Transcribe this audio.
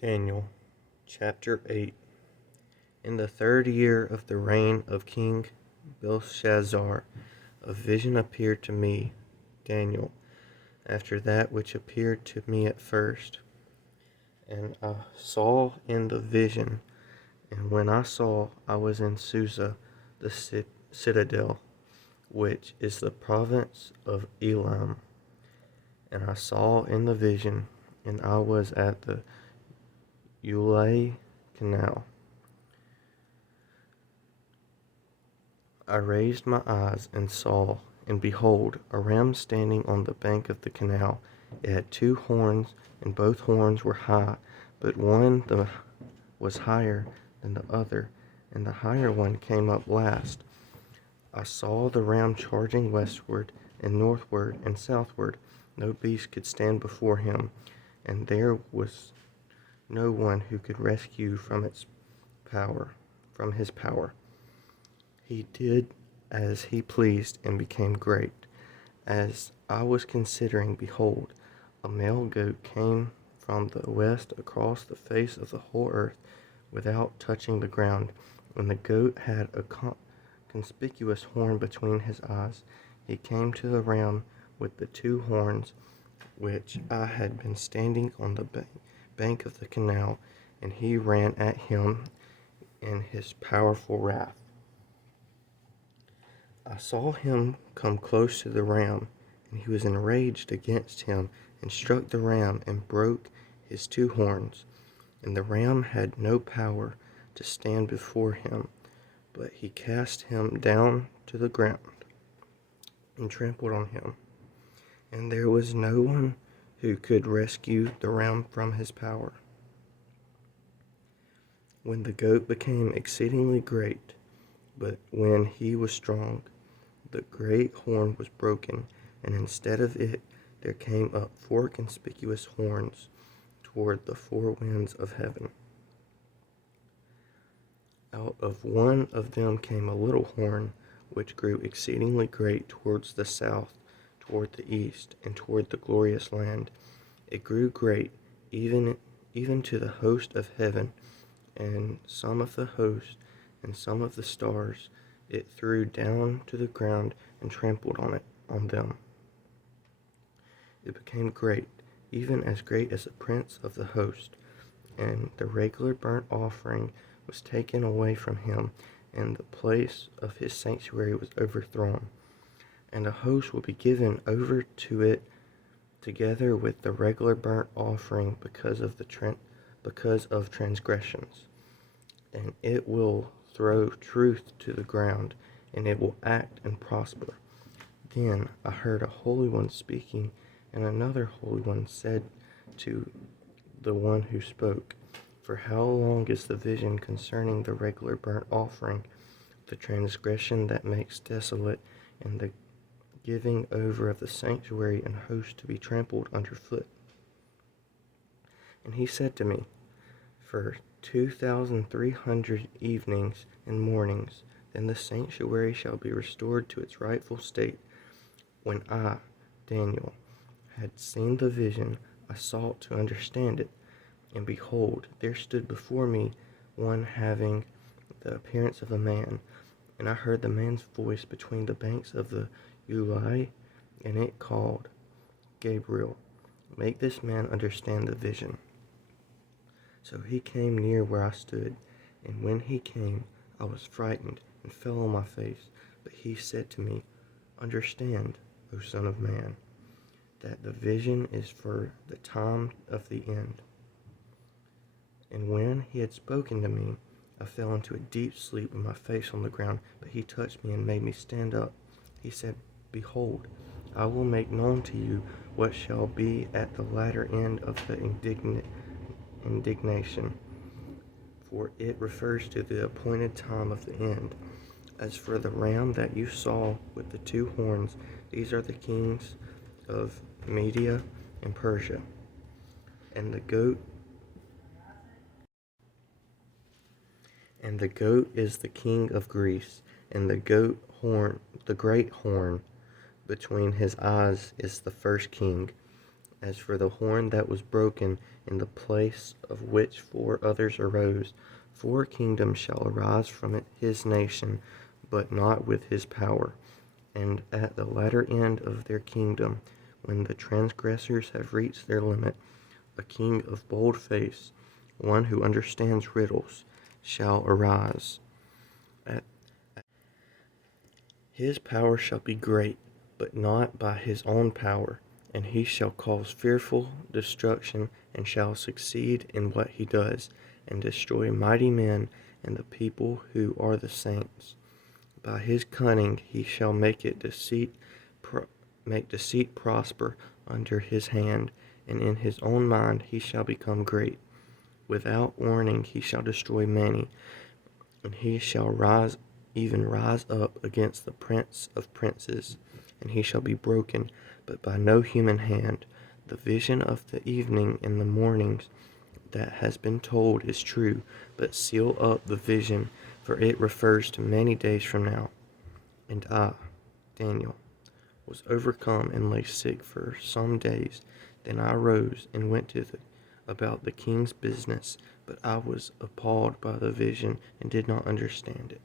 Daniel chapter 8. In the 3rd year of the reign of King Belshazzar, a vision appeared to me, Daniel, after that which appeared to me at first. And I saw in the vision, and when I saw, I was in Susa, the citadel, which is the province of Elam. And I saw in the vision, and I was at the Ulai canal. I raised my eyes and saw, and behold, a ram standing on the bank of the canal. It had 2 horns, and both horns were high, but one was higher than the other, and the higher one came up last. I saw the ram charging westward and northward and southward. No beast could stand before him, and there was no one who could rescue from his power. He did as he pleased and became great. As I was considering, behold, a male goat came from the west across the face of the whole earth without touching the ground, and the goat had a conspicuous horn between his eyes. He came to the ram with the 2 horns, which I had been standing on the bank of the canal, and he ran at him in his powerful wrath. I saw him come close to the ram, and he was enraged against him, and struck the ram, and broke his 2 horns. And the ram had no power to stand before him, but he cast him down to the ground, and trampled on him. And there was no one who could rescue the ram from his power. When the goat became exceedingly great, but when he was strong, the great horn was broken, and instead of it there came up 4 conspicuous horns toward the 4 winds of heaven. Out of one of them came a little horn, which grew exceedingly great towards the south, toward the east, and toward the glorious land. It grew great, even to the host of heaven, and some of the host and some of the stars it threw down to the ground and trampled on them. It became great, even as great as the prince of the host, and the regular burnt offering was taken away from him, and the place of his sanctuary was overthrown. And a host will be given over to it together with the regular burnt offering because of transgressions. And it will throw truth to the ground, and it will act and prosper. Then I heard a holy one speaking, and another holy one said to the one who spoke, "For how long is the vision concerning the regular burnt offering, the transgression that makes desolate, and the giving over of the sanctuary and host to be trampled underfoot?" And he said to me, "For 2,300 evenings and mornings, then the sanctuary shall be restored to its rightful state." When I, Daniel, had seen the vision, I sought to understand it, and behold, there stood before me one having the appearance of a man, and I heard the man's voice between the banks of the Ulai, and it called, "Gabriel, make this man understand the vision." So he came near where I stood, and when he came, I was frightened and fell on my face. But he said to me, "Understand, O Son of Man, that the vision is for the time of the end." And when he had spoken to me, I fell into a deep sleep with my face on the ground, but he touched me and made me stand up. He said, "Behold, I will make known to you what shall be at the latter end of the indignation, for it refers to the appointed time of the end. As for the ram that you saw with the 2 horns, these are the kings of Media and Persia, and the goat is the king of Greece, and the great horn between his eyes is the first king As for the horn that was broken, in the place of which 4 others arose, 4 kingdoms shall arise from his nation, but not with his power. And at the latter end of their kingdom, when the transgressors have reached their limit, a king of bold face, one who understands riddles, shall arise. At His power shall be great, but not by his own power, and he shall cause fearful destruction, and shall succeed in what he does, and destroy mighty men and the people who are the saints. By his cunning he shall make deceit prosper under his hand, and in his own mind he shall become great. Without warning he shall destroy many, and he shall rise up against the prince of princes, and he shall be broken, but by no human hand. The vision of the evening and the mornings that has been told is true, but seal up the vision, for it refers to many days from now. And I, Daniel, was overcome and lay sick for some days. Then I rose and went about the king's business, but I was appalled by the vision and did not understand it.